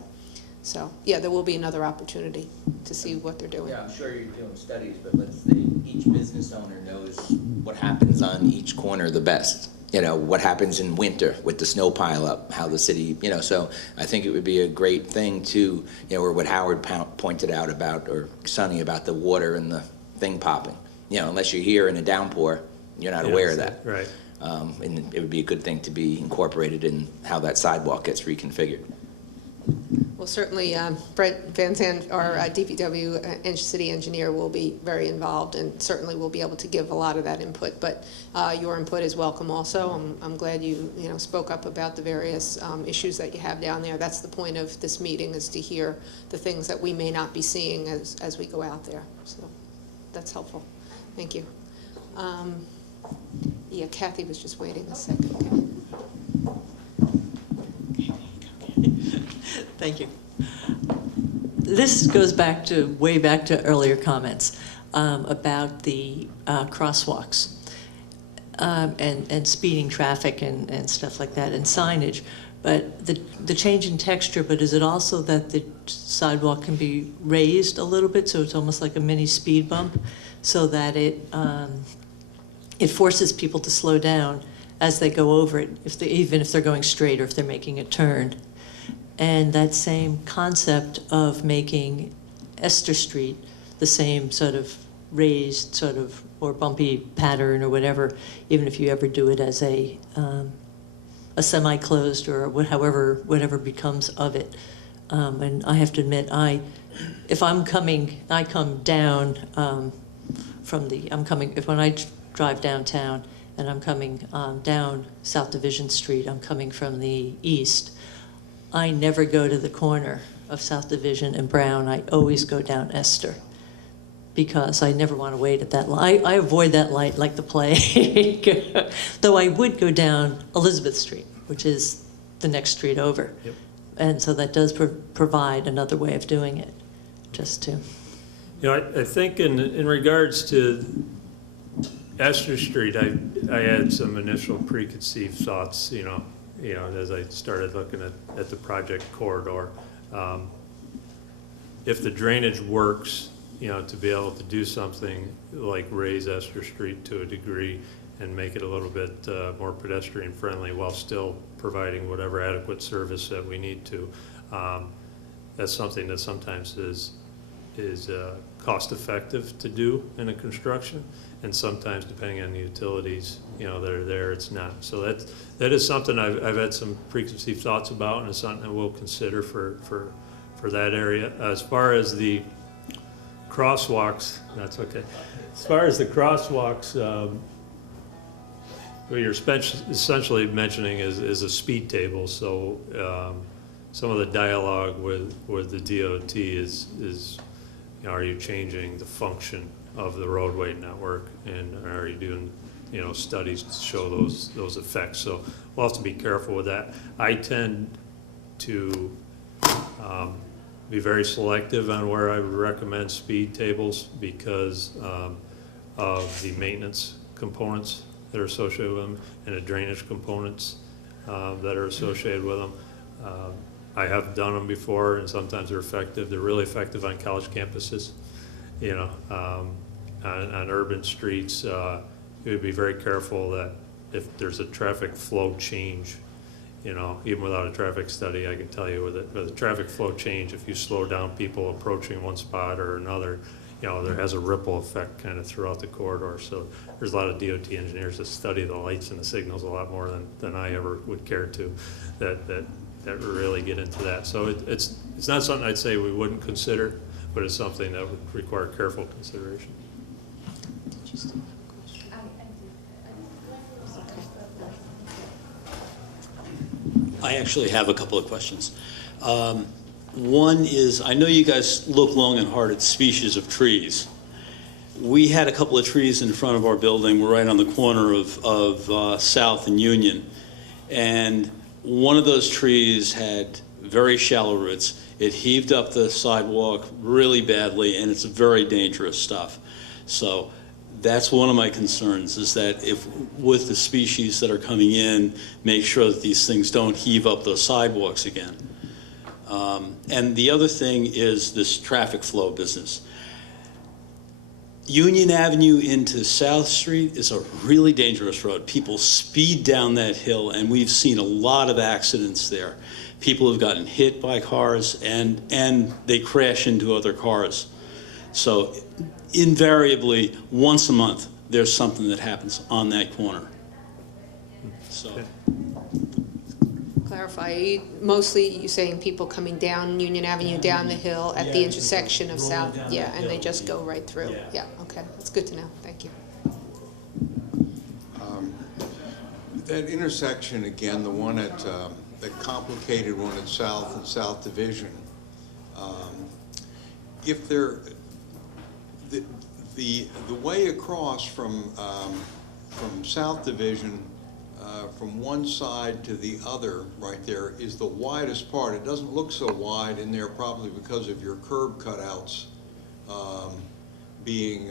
So, yeah, there will be another opportunity to see what they're doing. Yeah, I'm sure you're doing studies, but let's say each business owner knows what happens on each corner the best. You know, what happens in winter with the snow pile up, how the city, you know, so I think it would be a great thing to, you know, or what Howard pointed out about, or Sonny, about the water and the thing popping. You know, unless you're here in a downpour, you're not aware of that. Right. And it would be a good thing to be incorporated in how that sidewalk gets reconfigured. Well, certainly, Brent Van Zandt, our DPW city engineer, will be very involved and certainly will be able to give a lot of that input. But your input is welcome also. I'm glad you spoke up about the various issues that you have down there. That's the point of this meeting, is to hear the things that we may not be seeing as we go out there. So that's helpful. Thank you. Yeah, Kathy was just waiting a second. Okay. Thank you. This goes back to, way back to earlier comments about the crosswalks and speeding traffic and stuff like that, and signage. But the change in texture, but is it also that the sidewalk can be raised a little bit, so it's almost like a mini speed bump, so that it forces people to slow down as they go over it, even if they're going straight or if they're making a turn? And that same concept of making Esther Street the same sort of raised sort of or bumpy pattern or whatever, even if you ever do it as a semi-closed or whatever becomes of it. And I have to admit, I come down when I drive downtown and I'm coming down South Division Street, I'm coming from the east. I never go to the corner of South Division and Brown. I always go down Esther because I never want to wait at that light. I avoid that light like the plague. Though I would go down Elizabeth Street, which is the next street over. Yep. And so that does provide another way of doing it, just to. I think in regards to Esther Street, I had some initial preconceived thoughts, as I started looking at the project corridor. If the drainage works, to be able to do something like raise Esther Street to a degree and make it a little bit more pedestrian friendly while still providing whatever adequate service that we need to, that's something that sometimes is cost effective to do in a construction, and sometimes depending on the utilities that are there, it's not. So that is something I've had some preconceived thoughts about, and it's something that we'll consider for that area. As far as the crosswalks, that's okay. As far as the crosswalks, what you're essentially mentioning is a speed table. So some of the dialogue with the DOT is are you changing the function of the roadway network, and are you doing studies to show those effects? So we'll have to be careful with that. I tend to be very selective on where I would recommend speed tables because of the maintenance components that are associated with them and the drainage components that are associated with them. I have done them before, and sometimes they're effective. They're really effective on college campuses. On urban streets, you would be very careful that if there's a traffic flow change, You know, even without a traffic study, I can tell you with a traffic flow change, if you slow down people approaching one spot or another, you know, there has a ripple effect kind of throughout the corridor. So there's a lot of DOT engineers that study the lights and the signals a lot more than I ever would care to, that really get into that. So it's not something I'd say we wouldn't consider, but it's something that would require careful consideration. I actually have a couple of questions. One is, I know you guys look long and hard at species of trees. We had a couple of trees in front of our building. We're right on the corner of South and Union. And one of those trees had very shallow roots. It heaved up the sidewalk really badly, and it's very dangerous stuff. So that's one of my concerns, is that if with the species that are coming in, make sure that these things don't heave up those sidewalks again. And the other thing is this traffic flow business. Union Avenue into South Street is a really dangerous road. People speed down that hill, and we've seen a lot of accidents there. People have gotten hit by cars, and they crash into other cars. So invariably, once a month, there's something that happens on that corner. So. Clarify, mostly you saying people coming down Union Avenue, down the hill at the intersection of South, yeah, and they just go right through. Yeah, okay, that's good to know, thank you. That intersection, again, the one at, the complicated one at South and South Division, if there, the way across from South Division, from one side to the other right there is the widest part. It doesn't look so wide in there probably because of your curb cutouts being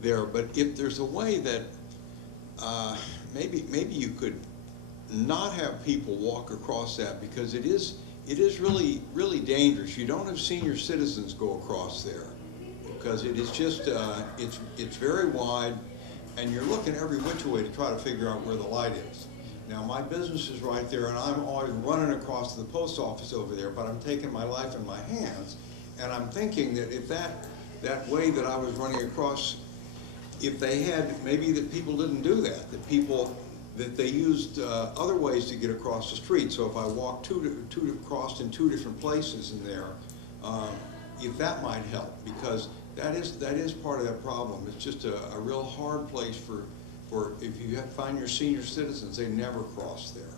there. But if there's a way that maybe you could not have people walk across that, because it is really dangerous. You don't have senior citizens go across there because it is just it's very wide. And you're looking every which way to try to figure out where the light is. Now, my business is right there, and I'm always running across to the post office over there, but I'm taking my life in my hands, and I'm thinking that if that way that I was running across, if they had, maybe that people didn't do that, that they used other ways to get across the street. So if I walked across in two different places in there, if that might help, because that is part of that problem. It's just a real hard place for if you find your senior citizens, they never cross there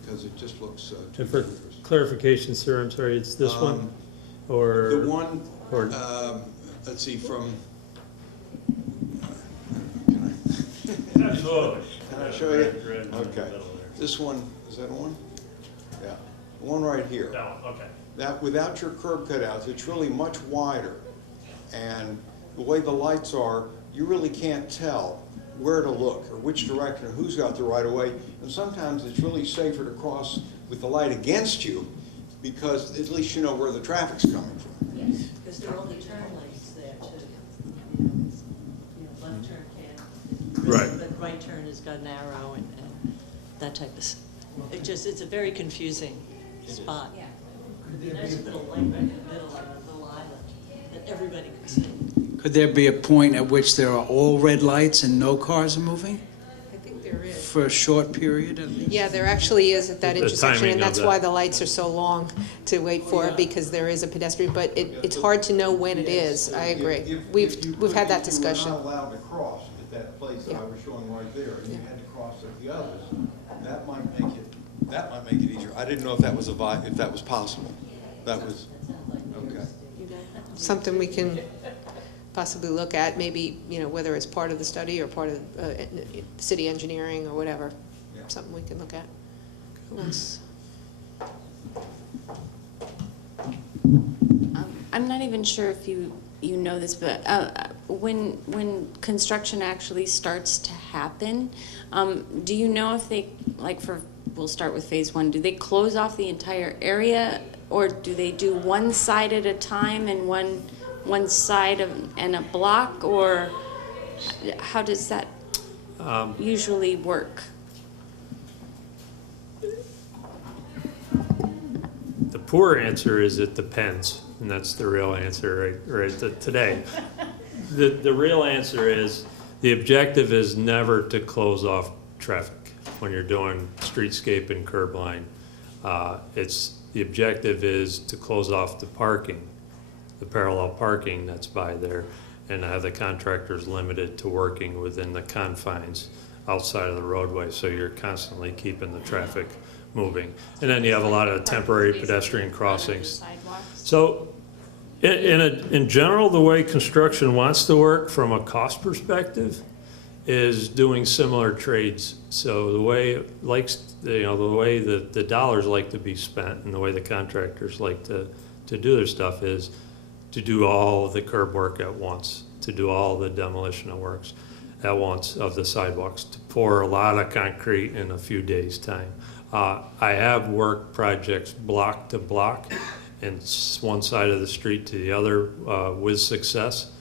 because it just looks too for dangerous. Clarification, sir, I'm sorry, it's this one? Or The one, or, let's see, from, Absolutely. can I show you? Okay. This one, is that one? Yeah. The one right here. No, okay. That, without your curb cutouts, it's really much wider. And the way the lights are, you really can't tell where to look or which direction or who's got the right of way. And sometimes it's really safer to cross with the light against you because at least you know where the traffic's coming from. Yes, because there are only turn lanes there too. Left turn can't. Right. But right turn has got narrow and that type of, it's a very confusing spot. Yeah. There's a little light right in the middle of a little island that everybody could see. Could there be a point at which there are all red lights and no cars are moving? I think there is. For a short period at least? Yeah, there actually is at that The intersection, timing and of that's that. why the lights are so long to wait for it, because there is a pedestrian, but it's hard to know when it is, I agree. We've had that discussion. If you were not allowed to cross at that place that I Yeah. was showing right there, and you had to cross at the others, that might make it easier. I didn't know if that was if that was possible. That was, okay. Something we can possibly look at, maybe, whether it's part of the study or part of city engineering or whatever. Yeah. Something we can look at. Who else? I'm not even sure if you know this, but when construction actually starts to happen, do you know if they, we'll start with phase 1, do they close off the entire area, or do they do one side at a time and one side and a block, or how does that usually work? poor answer is it depends, and that's the real answer today. The real answer is the objective is never to close off traffic when you're doing streetscape and curb line. The objective is to close off the parking, the parallel parking that's by there, and have the contractors limited to working within the confines outside of the roadway, so you're constantly keeping the traffic moving. And then you have a lot of temporary pedestrian crossings. So in general, the way construction wants to work from a cost perspective is doing similar trades. So the way it likes, the way the dollars like to be spent and the way the contractors like to do their stuff is to do all of the curb work at once, to do all the demolition works at once of the sidewalks, to pour a lot of concrete in a few days' time. I have worked projects block to block and one side of the street to the other with success.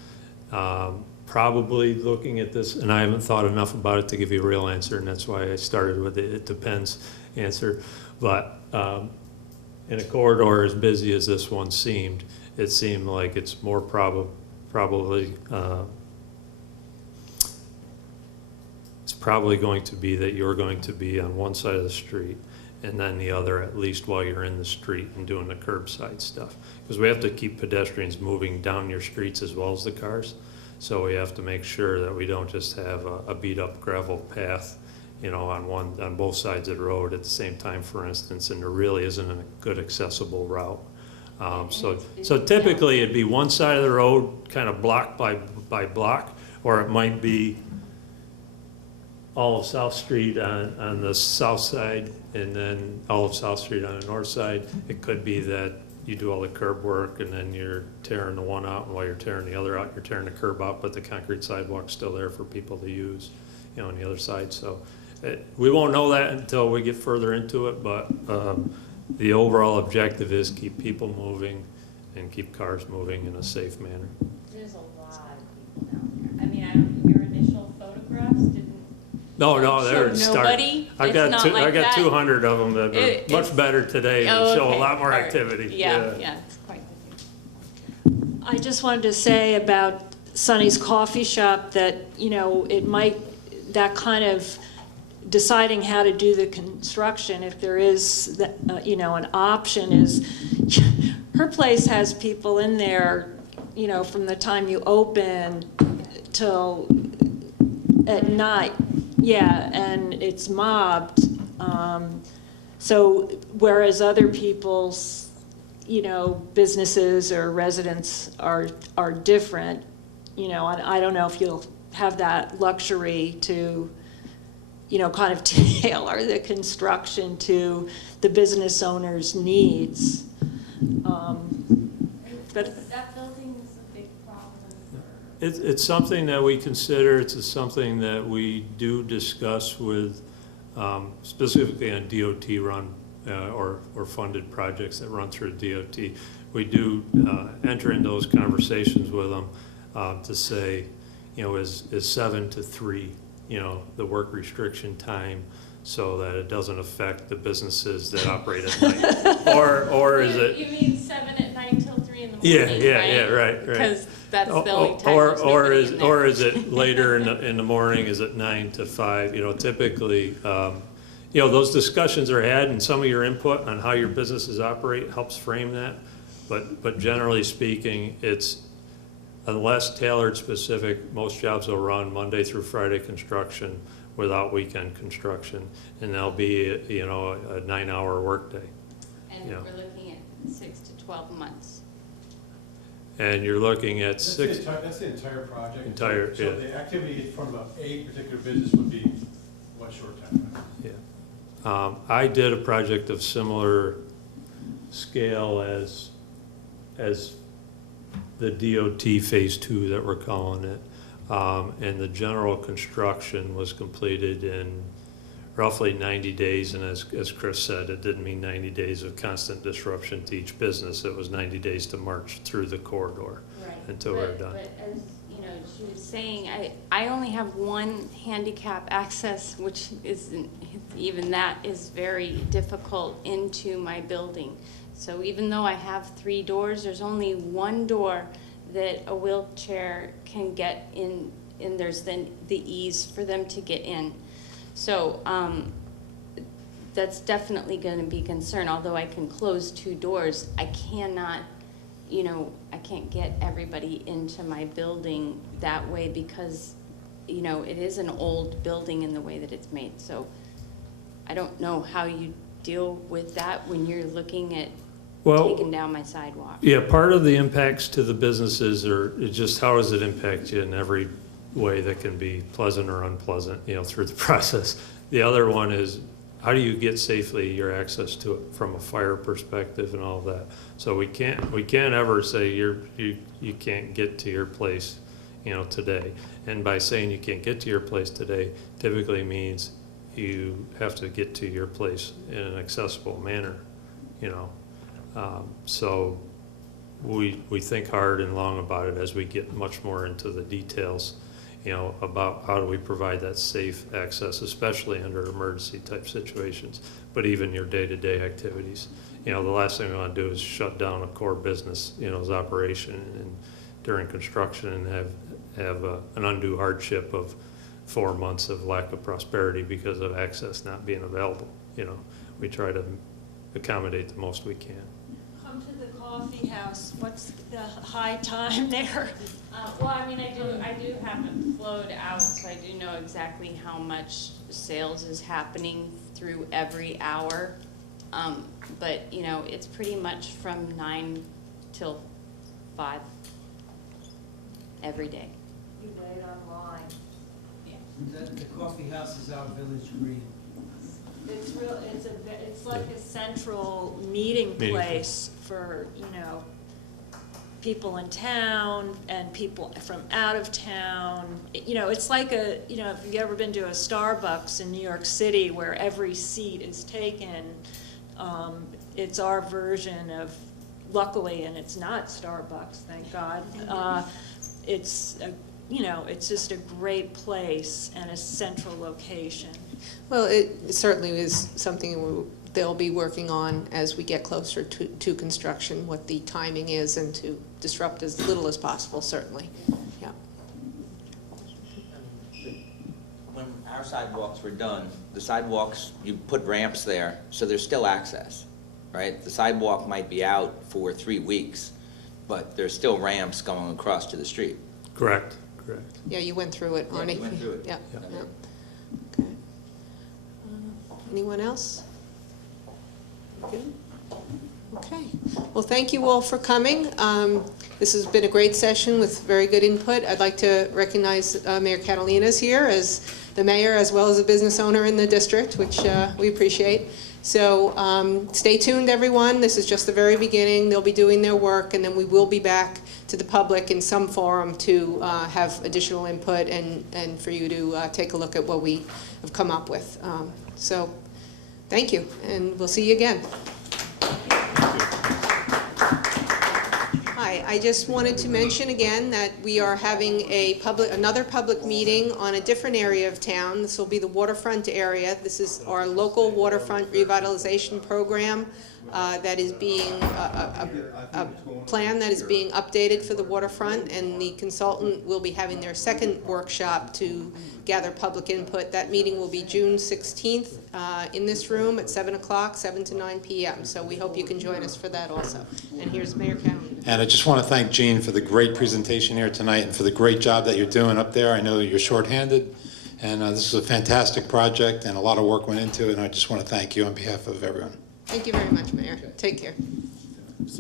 Probably looking at this, and I haven't thought enough about it to give you a real answer, and that's why I started with it depends answer. But in a corridor as busy as this one seemed, it seemed like it's more probably it's probably going to be that you're going to be on one side of the street and then the other, at least while you're in the street and doing the curbside stuff. Because we have to keep pedestrians moving down your streets as well as the cars. So we have to make sure that we don't just have a beat up gravel path, on both sides of the road at the same time, for instance, and there really isn't a good accessible route. So typically it'd be one side of the road kind of block by block, or it might be all of South Street on the south side and then all of South Street on the north side. It could be that you do all the curb work and then you're tearing the one out, and while you're tearing the other out, you're tearing the curb out, but the concrete sidewalk's still there for people to use, on the other side. So we won't know that until we get further into it, but the overall objective is keep people moving and keep cars moving in a safe manner. There's a lot of people down there. I mean, your initial photographs didn't. No, they're nobody. I got I got 200 of them that are much better today and show a lot more activity. Yeah, it's quite busy. I just wanted to say about Sonny's Coffee Shop that, it might, that kind of deciding how to do the construction, if there is, an option is, her place has people in there, from the time you open till at night. Yeah, and it's mobbed. So whereas other people's, businesses or residents are different, and I don't know if you'll have that luxury to, kind of tailor the construction to the business owner's needs. But that building is a big problem. It's something that we consider. It's something that we do discuss with, specifically on DOT run or funded projects that run through DOT. We do enter in those conversations with them to say, is 7 to 3, the work restriction time, so that it doesn't affect the businesses that operate at night, or is it? You mean 7 at night till 3 in the morning? Yeah, right. Because that's the only time. Or is it later in the morning? Is it 9 to 5? Typically, those discussions are had, and some of your input on how your businesses operate helps frame that. But generally speaking, it's unless tailored specific, most jobs will run Monday through Friday construction without weekend construction, and there'll be a 9-hour workday. And we're looking at 6 to 12 months. And you're looking at That's six. That's the entire project? Entire, So yeah. the activity from a particular business would be what short time? Yeah. I did a project of similar scale as the DOT Phase 2 that we're calling it. And the general construction was completed in roughly 90 days. And as Chris said, it didn't mean 90 days of constant disruption to each business. It was 90 days to march through the corridor until we're done. But as she was saying, I only have one handicap access, which isn't, even that is very difficult into my building. So even though I have 3 doors, there's only 1 door that a wheelchair can get in, and there's then the ease for them to get in. So that's definitely going to be a concern. Although I can close 2 doors, I cannot, you know, I can't get everybody into my building that way because, you know, it is an old building in the way that it's made. So I don't know how you deal with that when you're looking at taking down my sidewalk. Yeah, part of the impacts to the businesses are just how does it impact you in every way that can be pleasant or unpleasant, you know, through the process. The other one is how do you get safely your access to it from a fire perspective and all of that. So we can't ever say you can't get to your place, you know, today. And by saying you can't get to your place today, typically means you have to get to your place in an accessible manner, you know. So we think hard and long about it as we get much more into the details, you know, about how do we provide that safe access, especially under emergency type situations, but even your day-to-day activities. You know, the last thing we want to do is shut down a core business, you know, as operation and during construction and have an undue hardship of 4 months of lack of prosperity because of access not being available. You know, we try to accommodate the most we can. Come to the coffee house. What's the high time there? Well, I mean, I do have it flowed out, so I do know exactly how much sales is happening through every hour. But, you know, it's pretty much from 9 till 5 every day. You wait online. The coffee house is out Village Green. It's real. It's like a central meeting place for, you know, people in town and people from out of town. You know, it's like you know, if you've ever been to a Starbucks in New York City where every seat is taken, it's our version of, luckily, and it's not Starbucks, thank God. You know, it's just a great place and a central location. Well, it certainly is something they'll be working on as we get closer to construction, what the timing is, and to disrupt as little as possible, certainly. Yeah. When our sidewalks were done, the sidewalks, you put ramps there, so there's still access, right? The sidewalk might be out for 3 weeks, but there's still ramps going across to the street. Correct. Yeah, you went through it, Arnie. Yeah, you went through it. Yeah. Okay. Anyone else? Good? Okay. Well, thank you all for coming. This has been a great session with very good input. I'd like to recognize Mayor Catalinas here as the mayor as well as a business owner in the district, which we appreciate. So stay tuned, everyone. This is just the very beginning. They'll be doing their work, and then we will be back to the public in some forum to have additional input and for you to take a look at what we have come up with. So thank you, and we'll see you again. Hi, I just wanted to mention again that we are having another public meeting on a different area of town. This will be the waterfront area. This is our local waterfront revitalization program that is being a plan that is being updated for the waterfront, and the consultant will be having their second workshop to gather public input. That meeting will be June 16th in this room at 7 o'clock, 7 to 9 p.m. So we hope you can join us for that also. And here's Mayor Cowan. And I just want to thank Jean for the great presentation here tonight and for the great job that you're doing up there. I know you're shorthanded, and this is a fantastic project, and a lot of work went into it, and I just want to thank you on behalf of everyone. Thank you very much, Mayor. Take care.